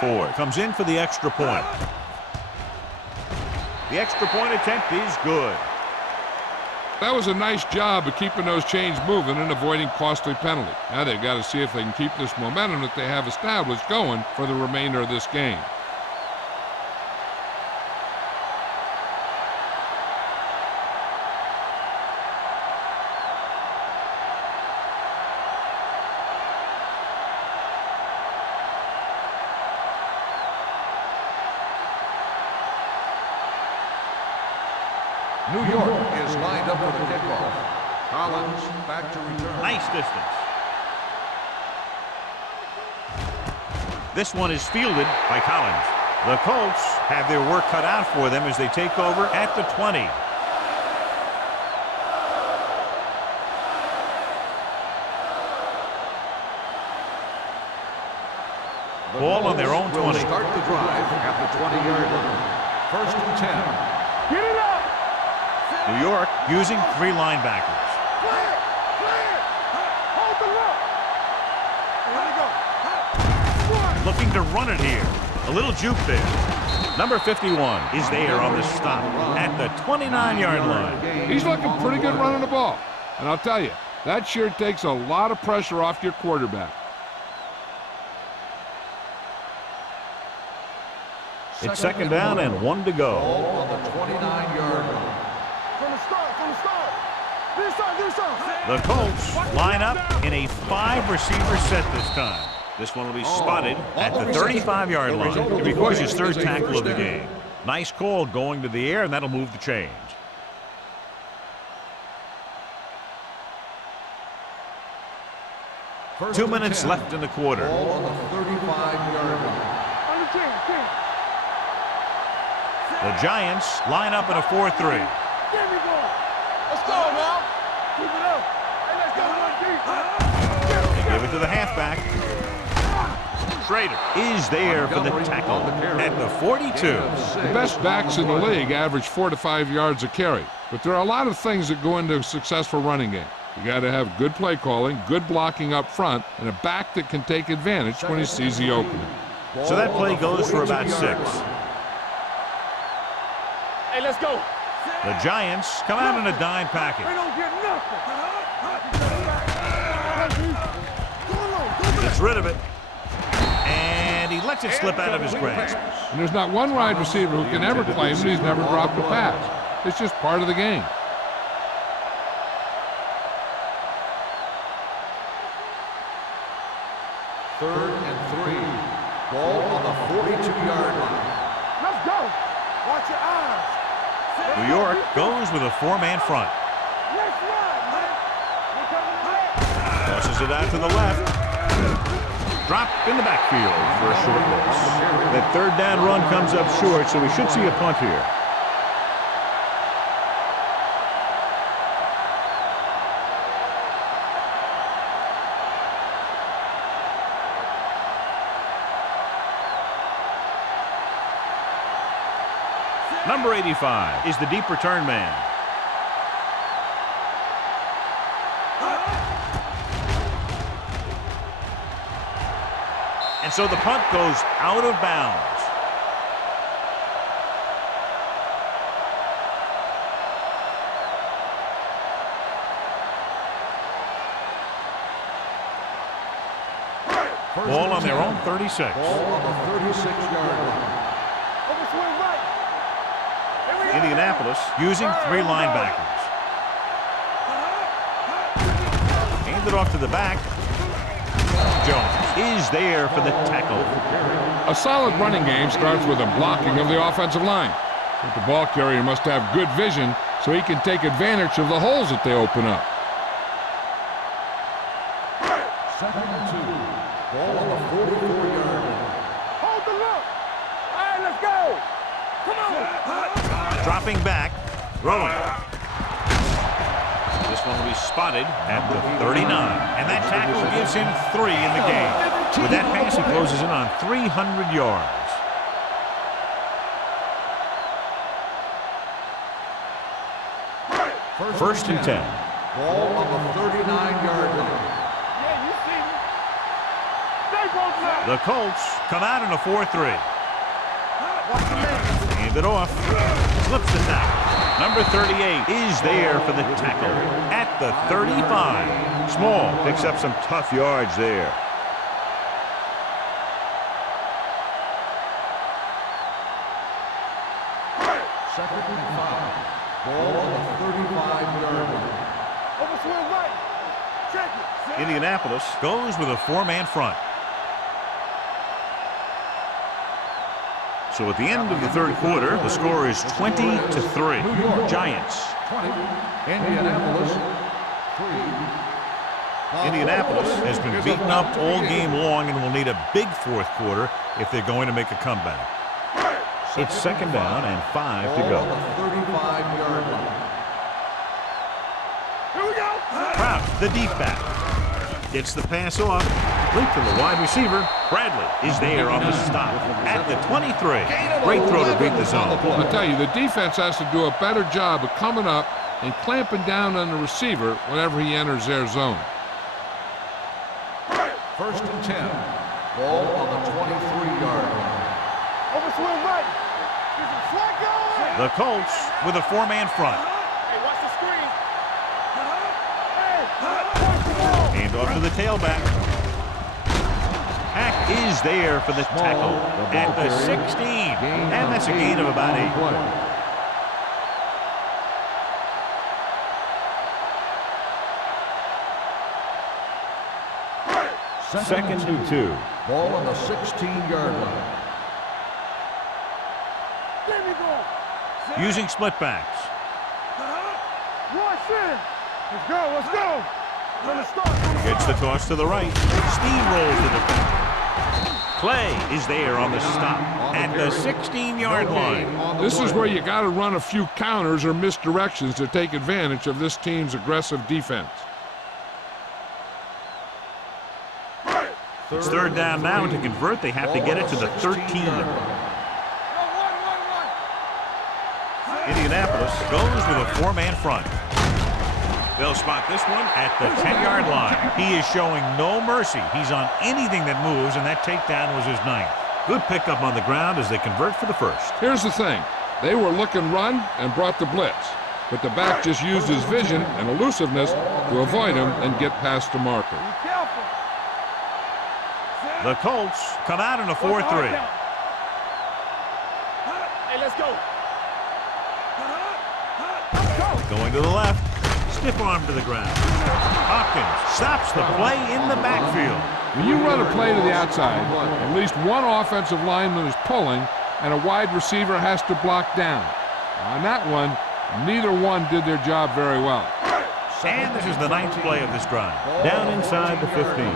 Ford comes in for the extra point. The extra point attempt is good. That was a nice job of keeping those chains moving and avoiding costly penalty. Now they've got to see if they can keep this momentum that they have established going for the remainder of this game. New York is lined up for the kickoff. Collins back to return. Nice distance. This one is fielded by Collins. The Colts have their work cut out for them as they take over at the 20. Ball on their own 20. Will start the drive at the 20-yard line. 1st and 10. Get it up. New York using 3 linebackers. Clear. Clear. Hold the look. Here we go. Looking to run it here. A little juke there. Number 51 is there on the stop at the 29-yard line. He's looking pretty good running the ball. And I'll tell you, that sure takes a lot of pressure off your quarterback. It's 2nd down and 1 to go. Ball on the 29-yard line. From the start. This side. The Colts line up in a 5-receiver set this time. This one will be spotted at the 35-yard line. It records his 3rd tackle of the game. Nice call going to the air, and that'll move the change. First 2 and minutes 10. left in the quarter. Ball on the 35-yard line. On the 10. The Giants line up in a 4-3. Give me ball. Let's go now. Keep it up. Hey, let's go one deep. They give it to the halfback. Schrader is there for the tackle at the 42. The best backs in the league average 4 to 5 yards a carry. But there are a lot of things that go into a successful running game. You got to have good play calling, good blocking up front, and a back that can take advantage when he sees the opening. So that play goes for about 6. Hey, let's go. The Giants come out in a dime package. We don't get nothing. Gets rid of it. And he lets it slip out of his grasp. And there's not one wide receiver who can ever claim that he's never dropped a pass. It's just part of the game. Third and 3. Ball on the 42-yard line. Let's go. Watch your eyes. New York goes with a 4-man front. Let's run, man. We're coming back. Tosses it out to the left. Dropped in the backfield for a short loss. That 3rd down run comes up short, so we should see a punt here. Number 85 is the deep return man. And so the punt goes out of bounds. Ball on their own 36. Ball on the 36-yard line. Overswing right. Indianapolis using 3 linebackers. Hand it off to the back. Jones is there for the tackle. A solid running game starts with a blocking of the offensive line. But the ball carrier must have good vision so he can take advantage of the holes that they open up. 2nd and 2. Ball on the 44-yard line. Hold the look. All right, let's go. Come on. Dropping back, throwing. This one will be spotted at the 39. And that tackle gives him 3 in the game. With that pass, he closes in on 300 yards. First and 10. Ball on the 39-yard line. Yeah, you see me. Stay both now. The Colts come out in a 4-3. Hand it off. Slips the tackle. Number 38 is there for the tackle at the 35. Small picks up some tough yards there. Second and 5. Ball on the 35-yard line. Overswing right. Check it. Indianapolis goes with a 4-man front. So at the end of the 3rd quarter, the score is 20-3. Giants. 20. Indianapolis Indianapolis has been beaten up all game long and will need a big fourth quarter if they're going to make a comeback. It's second down and 5 to go. 35-yard line. Here we go. Kraft, the deep back, gets the pass off. Link to the wide receiver. Bradley is there on the stop at the 23. Great throw to beat the zone. I'll tell you, the defense has to do a better job of coming up and clamping down on the receiver whenever he enters their zone. First and 10. Ball on the 23-yard line. Overswing right. Get some slack going. The Colts with a four-man front. Hey, watch the screen. Hey, Hand off to the tailback. Hack is there for the tackle at the 16. And that's a gain of about 8. Second and 2. Ball on the 16-yard line. Let me go. Using split backs. Rush in. Let's go. Let's go. Let's start. Gets the toss to the right. Steamrolls the defender. Clay is there on the stop at the 16-yard line. This is where you got to run a few counters or misdirections to take advantage of this team's aggressive defense. It's third down now, and to convert, they have to get it to the 13. Indianapolis goes with a four-man front. They'll spot this one at the 10-yard line. He is showing no mercy. He's on anything that moves, and that takedown was his 9th. Good pickup on the ground as they convert for the first. Here's the thing. They were looking run and brought the blitz, but the back just used his vision and elusiveness to avoid him and get past the marker. Be careful. The Colts come out in a 4-3. Hey, let's go. Going to the left. Stiff arm to the ground. Hopkins stops the play in the backfield. When you run a play to the outside, at least one offensive lineman is pulling and a wide receiver has to block down. On that one, neither one did their job very well. And this is the 9th play of this drive. Down inside the 15.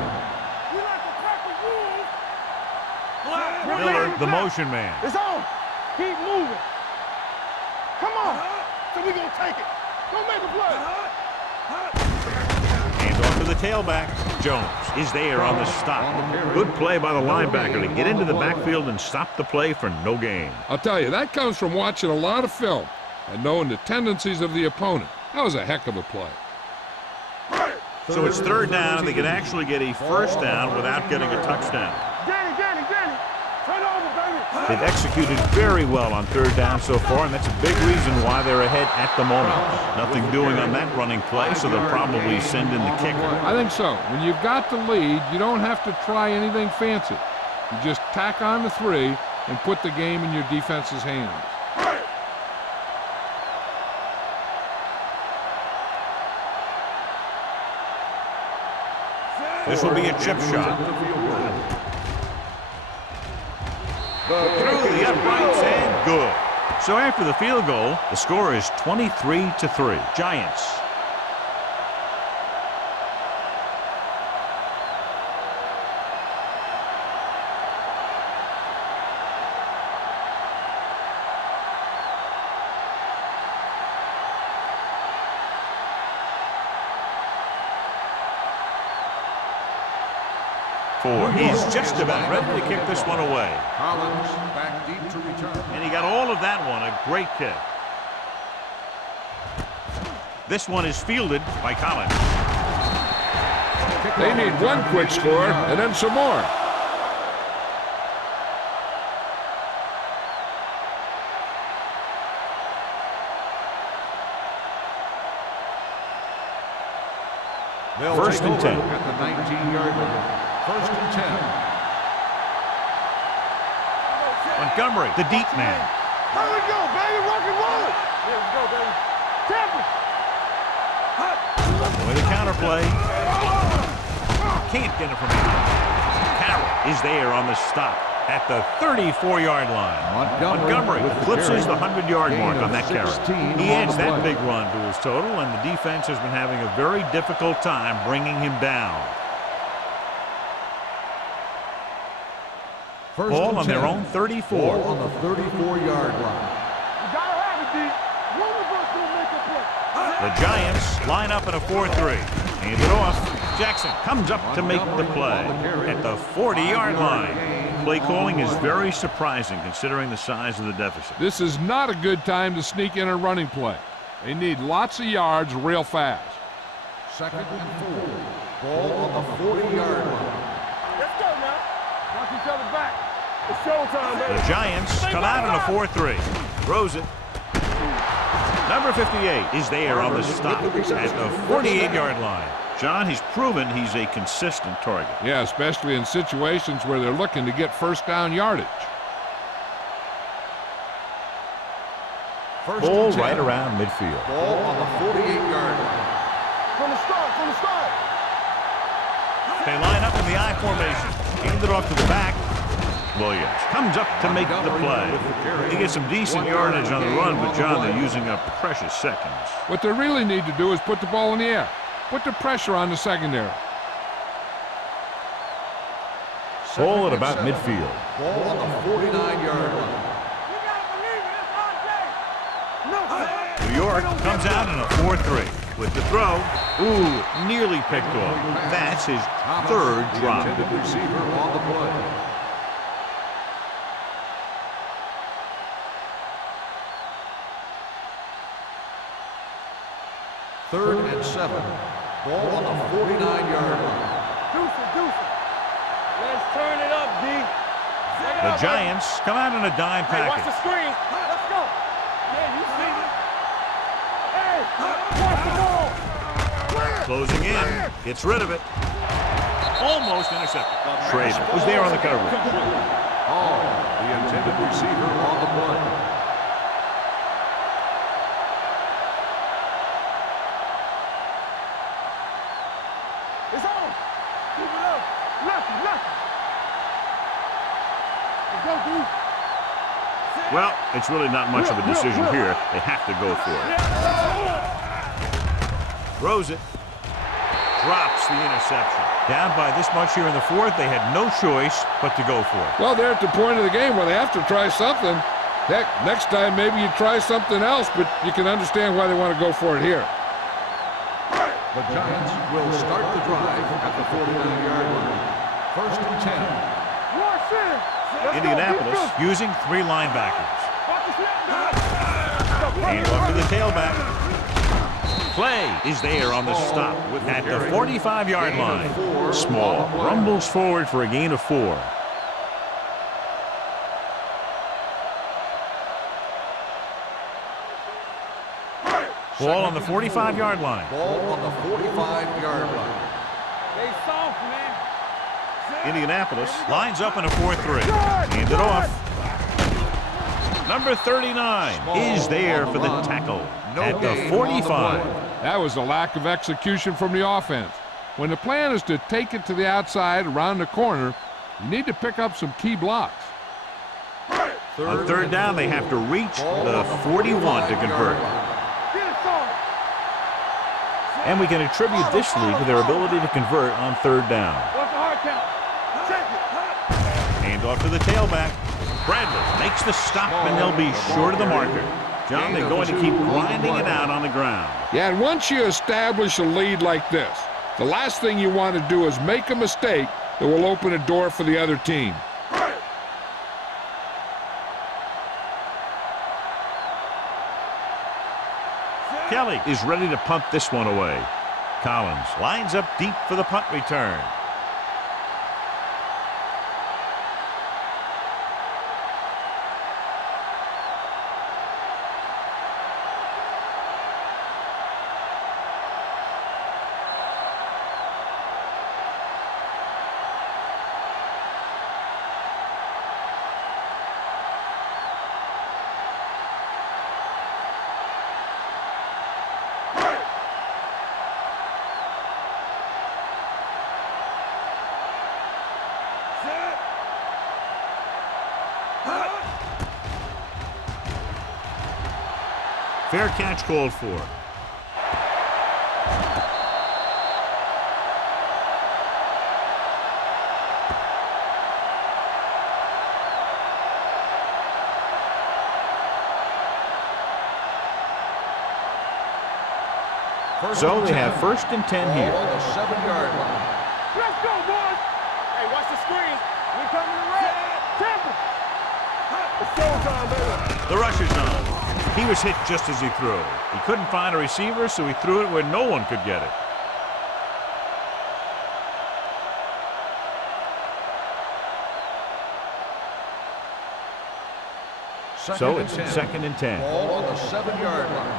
Miller, the motion man. It's on. Keep moving. Come on. So we're going to take it. Don't make a play. Hands off to the tailback. Jones is there on the stop. Good play by the linebacker to get into the backfield and stop the play for no gain. I'll tell you, that comes from watching a lot of film and knowing the tendencies of the opponent. That was a heck of a play. So it's third down, and they can actually get a first down without getting a touchdown. Danny. Turn over, baby. They've executed very well on third down so far, and that's a big reason why they're ahead at the moment. Nothing doing on that running play, so they'll probably send in the kicker. I think so. When you've got the lead, you don't have to try anything fancy. You just tack on the 3 and put the game in your defense's hands. This will be a chip shot. Through the uprights and good. So after the field goal, the score is 23-3. Giants. He's just about ready to kick this one away. Collins back deep to return. And he got all of that one. A great kick. This one is fielded by Collins. They need one quick score and then some more. First and 10. At the 19-yard line. First and 10. Montgomery, the deep man. Here we go, baby. Rock and roll. Here we go, baby. Temple. With a counter play. Can't get it from behind. Carroll is there on the stop at the 34-yard line. Montgomery eclipses the 100-yard mark on that carry. He adds that big run to his total, and the defense has been having a very difficult time bringing him down. Ball on their own 34. Ball on the 34-yard line. You gotta have it, D. One of us will make a play. The Giants line up in a 4-3. Hand it off. Jackson comes up to make the play at the 40-yard line. Play calling is very surprising considering the size of the deficit. This is not a good time to sneak in a running play. They need lots of yards real fast. 2nd and 4. Ball on the 40-yard line. Let's go now. Knock each other back. It's showtime, baby. The Giants come out in a 4-3. Throws it. Number 58 is there on the stop at the 48-yard line. John, he's proven he's a consistent target. Yeah, especially in situations where they're looking to get first down yardage. Ball right around midfield. Ball on the 48-yard line. From the start. They line up in the I formation. Hand it off to the back. Williams comes up to make the play. He gets some decent yardage on the run, but John, they're using up precious seconds. What they really need to do is put the ball in the air. Put the pressure on the secondary. Ball at about midfield. Ball on the 49-yard line. You gotta believe it. It's our day. New York comes out in a 4-3 with the throw. Ooh, nearly picked off. That's his third drop. Intended receiver on the play. Third and 7. Ball on the 49-yard line. Deuce it. Let's turn it up, D. The Giants come out in a dime Hey, watch the package. screen. Let's go. Yeah, you see it. Hey, watch the ball. Clear. Closing in. Gets rid of it. Almost intercepted. Schrader was there on the coverage. The intended receiver on the play. It's on. Keep it up. Lucky. Let's go, D. Well, it's really not much of a decision here. They have to go for it. Throws it. Drops the interception. Down by this much here in the fourth, they had no choice but to go for it. Well, they're at the point of the game where they have to try something. Heck, next time maybe you try something else, but you can understand why they want to go for it here. The Giants will start the drive at the 49-yard line. 1st and 10. Watch it. Let's go, Indianapolis defense. using 3 linebackers. Watch the snap. Hand off to the tailback. Play is there on the stop at the 45-yard line. Small rumbles forward for a gain of 4. Ball on the 45-yard line. Ball on the 45-yard line. They soft, man. Indianapolis lines up in a 4-3. Hand it off. Number 39 is there for the tackle at the 45. That was a lack of execution from the offense. When the plan is to take it to the outside around the corner, you need to pick up some key blocks. On 3rd down, they have to reach the 41 to convert. And we can attribute this league to their ability to convert on 3rd down. What's the hard count? Check it. Hand off to the tailback. Bradley makes the stop, and they'll be short of the marker. John, they're going to keep grinding it out on the ground. Yeah, and once you establish a lead like this, the last thing you want to do is make a mistake that will open a door for the other team. Kelly is ready to punt this one away. Collins lines up deep for the punt return. Fair catch called for. So they have 1st and 10 here. On the 7-yard line. Let's go, boys. Hey, watch the screen. We coming to red. Temple. It's showtime, baby. The rush is on. He was hit just as he threw. He couldn't find a receiver, so he threw it where no one could get it. So it's 2nd and 10. Ball on the 7-yard line.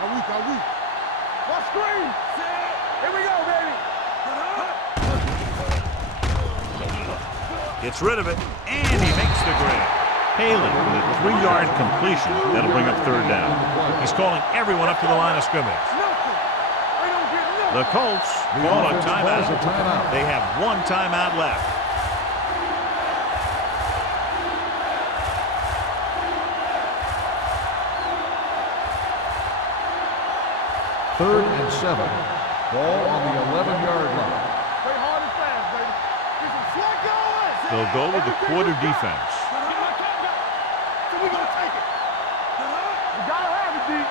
Are we? Watch screen. Here we go, baby. Gets rid of it, and he makes the grab. Haley with a 3-yard completion. That'll bring up 3rd down. He's calling everyone up to the line of scrimmage. The Colts call a timeout. They have 1 timeout left. Third and 7. Ball on the 11-yard line. Play hard and fast, baby. Get some slack going. They'll go with the quarter defense. Get my cat back. So we gonna take it. We gotta have it, D.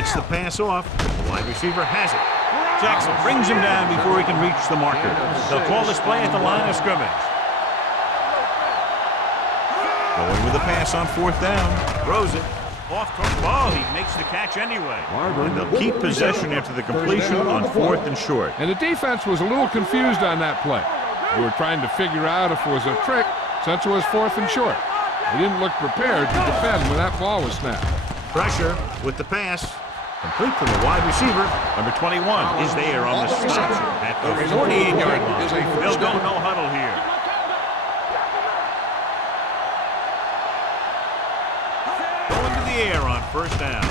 Gets the pass off. The wide receiver has it. Jackson brings him down before he can reach the marker. They'll call this play at the line of scrimmage. Going with the pass on 4th down. Throws it. Off to ball. He makes the catch anyway. And they'll keep possession after the completion on 4th and short. And the defense was a little confused on that play. They were trying to figure out if it was a trick since it was 4th and short. They didn't look prepared to defend when that ball was snapped. Pressure with the pass. Complete to the wide receiver. Number 21 is there on the stop at the 48-yard line. They'll go no huddle here. Going to the air on 1st down.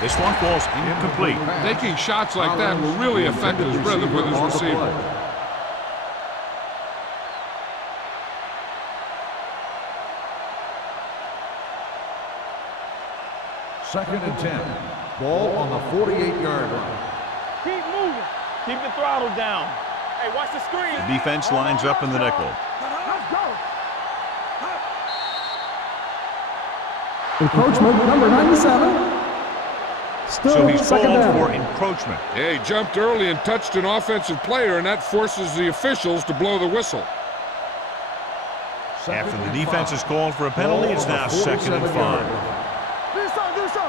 This one falls incomplete. Taking shots like that will really affect his rhythm with his receiver. Second and 10. Ball on the 48-yard line. Keep moving. Keep the throttle down. Hey, watch the screen. The defense lines up in the nickel. Let's go. Encroachment, number 97. Still So he's 2nd called down. for encroachment. Yeah, he jumped early and touched an offensive player, and that forces the officials to blow the whistle. After the defense is called for a penalty, it's now 2nd and 5. Do something. Let's go.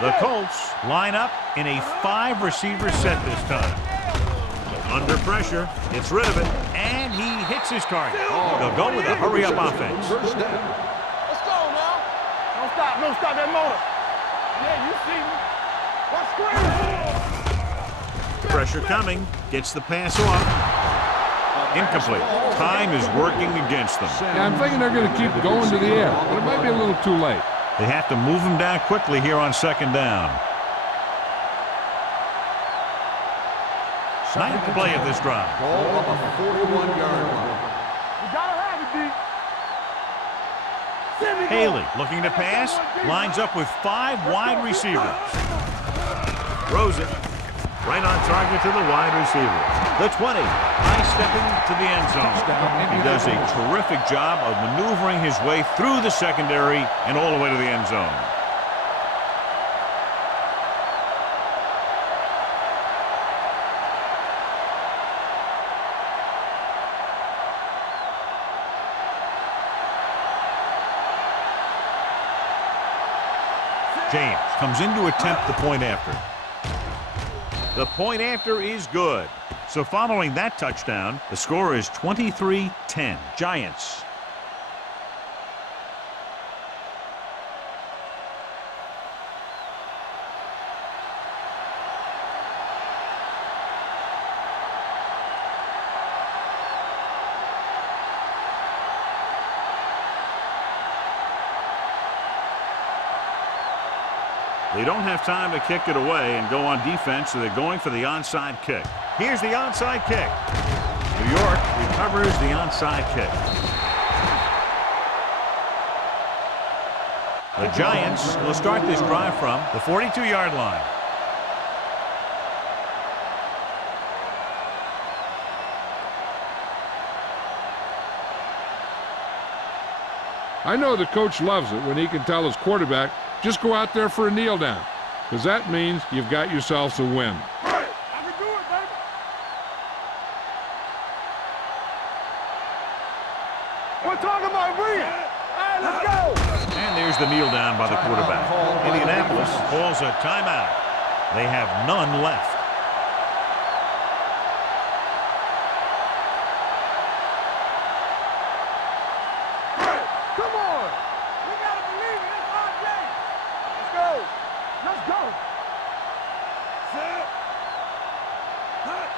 The Colts line up in a 5-receiver set this time. Under pressure, gets rid of it, and he hits his target. They'll go with a hurry-up offense. First down. Let's go now. Don't stop that motor. Yeah, you see me. Watch screen. Pressure coming, gets the pass off. Incomplete. Time is working against them. Yeah, I'm thinking they're going to keep going to the air, but it might be a little too late. They have to move him down quickly here on 2nd down. 9th play of this drive. Ball on the 41-yard line. We gotta have it, D. Haley looking to pass, lines up with 5 wide receivers. Throws it right on target to the wide receiver. The 20, high-stepping to the end zone. He does a terrific job of maneuvering his way through the secondary and all the way to the end zone. James comes in to attempt the point after. The point after is good. So following that touchdown, the score is 23-10. Giants. They don't have time to kick it away and go on defense, so they're going for the onside kick. Here's the onside kick. New York recovers the onside kick. The Giants will start this drive from the 42-yard line. I know the coach loves it when he can tell his quarterback, just go out there for a kneel down, because that means you've got yourselves a win. I can do it, baby. We're talking about Brian. All right, let's go. And there's the kneel down by the quarterback. Indianapolis calls a timeout. They have none left. Come on. We got to believe it. It's our game. Let's go. Let's go. Set. Hut.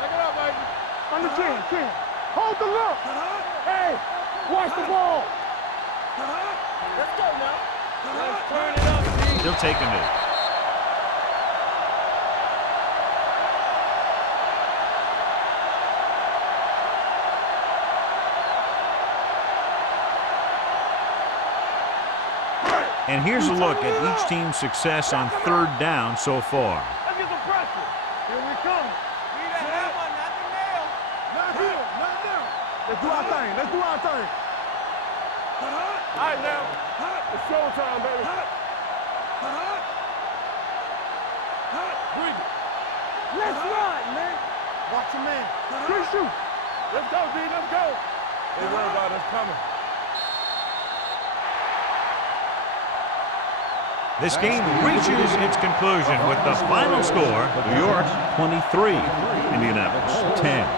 Take it up, baby. On the chin. Hold the look. Hey, watch the ball. Let's go now. Let's turn it up, D. He'll take a knee. And here's a look at each team's success on third down so far. Let's get some pressure. Here we come. Be the hammer, not the nail. Not here, not now. Let's do our thing. Let's do our thing. All right, now. It's showtime, baby. Breathe it. Let's ride, man. Watch your man. Shoot. Let's go, D. Let's go. They worry about us coming. This game reaches its conclusion with the final score, New York 23, Indianapolis 10.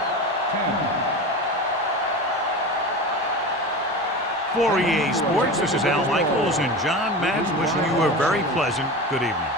For EA Sports, this is Al Michaels and John Madden wishing you a very pleasant good evening.